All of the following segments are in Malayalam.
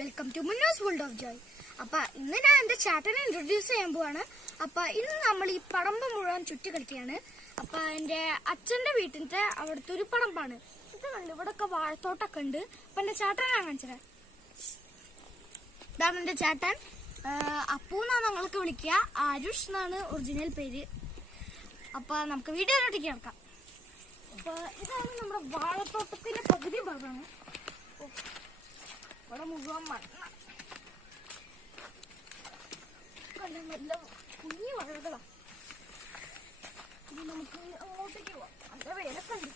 വെൽക്കം ടു മുന്നോസ് വേൾഡ് ഓഫ് ജോയ്. അപ്പൊ ഇന്ന് ഞാൻ എന്റെ ചേട്ടനെ ഇൻട്രൊഡ്യൂസ് ചെയ്യാൻ പോവാണ്. അപ്പൊ ഇന്ന് നമ്മൾ ഈ പടമ്പ് മുഴുവൻ ചുറ്റി കളിക്കുകയാണ്. അപ്പൊ എന്റെ അച്ഛന്റെ വീട്ടിലത്തെ അവിടുത്തെ ഒരു പടമ്പാണ് ഇത്. കണ്ട് ഇവിടൊക്കെ വാഴത്തോട്ടൊക്കെ ഉണ്ട്. അപ്പൊ എന്റെ ചേട്ടനെ ഞാൻ കാണിച്ചത്. ഇതാണ് എന്റെ ചേട്ടൻ. അപ്പു എന്നാണ് ഞങ്ങൾക്ക് വിളിക്കുക. ആരുഷ് എന്നാണ് ഒറിജിനൽ പേര്. അപ്പൊ നമുക്ക് വീഡിയോയിലോട്ട് കേൾക്കാം. അപ്പൊ ഇതാണ് നമ്മുടെ വാഴത്തോട്ടത്തിന്റെ പകുതി ഭാഗമാണ്. ഇവിടെ മുഴുവൻ മണ്ണ നല്ല കുഞ്ഞി വാഴകളാ. ഇനി നമുക്ക് അങ്ങോട്ടേക്ക് പോവാം. നല്ല വേലൊക്കെ ഉണ്ട്.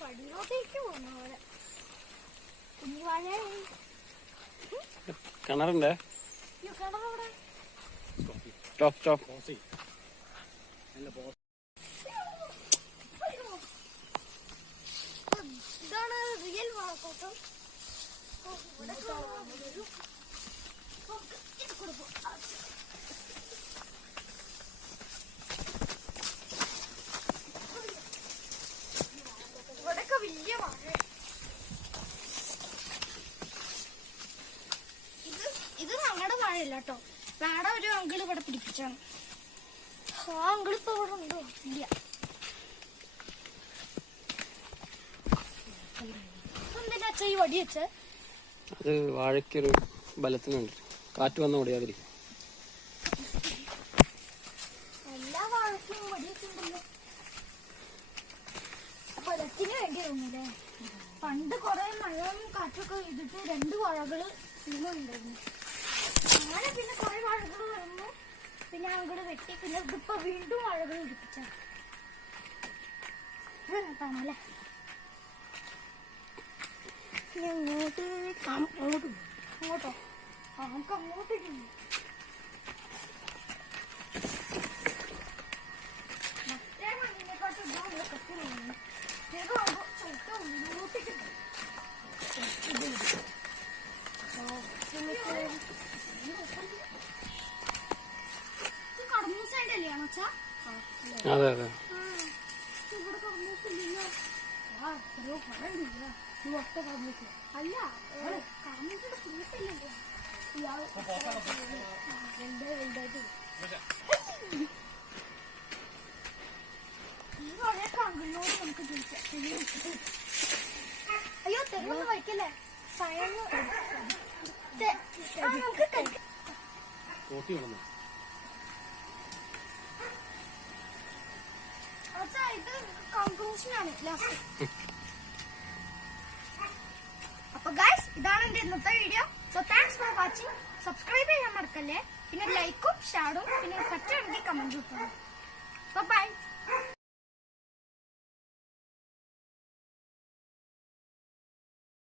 പടിയിലോട്ടേക്ക് പോകുന്ന പോലെ കുഞ്ഞി വാഴ. കിണറുണ്ടേ. കിണറവിടെ ഇതാണ് റിയൽ വാഴത്തോട്ടം. ഇവിടെയൊക്കെ വലിയ വാഴ. ഇത് ഞങ്ങളുടെ വാഴയല്ല കേട്ടോ. വേറെ ഒരു അങ്കിൾ ഇവിടെ പിടിപ്പിച്ചാണ്. ആ അങ്കിൾ ഇപ്പൊ ഇവിടെ ഉണ്ടോ? ഇല്ല. എന്തിനാ അച്ഛാ ഈ വടി വെച്ച? അത് വാഴയ്ക്കൊരു ബലത്തിനുണ്ട്, കാറ്റ് വന്ന് ഓടിയാതിരിക്കും. എല്ലാ വാഴയ്ക്കും വടി വെച്ചിട്ടുണ്ടല്ലോ. ബലത്തിന് വേണ്ടി തോന്നില്ലേ? പണ്ട് കുറെ മഴയും കാറ്റൊക്കെ ചെയ്തിട്ട് 2 വാഴകള് ഉണ്ടായിരുന്നു. അങ്ങനെ പിന്നെ കുറെ വാഴകൾ വന്നു. പിന്നെ അങ്ങോട്ട് വെട്ടി. പിന്നെ ഇതിപ്പോ വീണ്ടും വാഴകൾ പിടിപ്പിച്ച കാണല്ലേ. അങ്ങോട്ട് അങ്ങോട്ടോ? നമുക്ക് അങ്ങോട്ടേക്ക് മറ്റേ മണ്ണിനെക്കാട്ടും ഇതാണ് കത്തി തോന്നുന്നു. ഇതാകുമ്പോ ചുട്ട ഉള്ളോട്ടേക്ക് കടമൂസേന്റെ അല്ലേ അച്ഛാ? അതെ അതെ. ഇവിടെ കടമൂസില്ലല്ലോ. അല്ല, കടമൂസിന്റെ ഫ്രൂട്ടില്ലല്ലോ. ഈ വഴയൊക്കെ അങ്കിളിനോട് നമുക്ക് ചോദിക്കാം. അയ്യോ, തെരുവൊന്നും വയ്ക്കല്ലേ. നമുക്ക് കഴിക്കാം. ഇത് കൺക്ലൂഷനാണ് ലാസ്റ്റ്. അപ്പൊ ഗൈസ്, ഇതാണ് എന്റെ ഇന്നത്തെ video. So thanks for watching. Subscribe ചെയ്യാൻ മറക്കല്ലേ. പിന്നെ ലൈക്കും ഷെയറും പിന്നെ പറ്റുകയാണെങ്കിൽ കമന്റ് കൊടുക്കണം. ബൈ.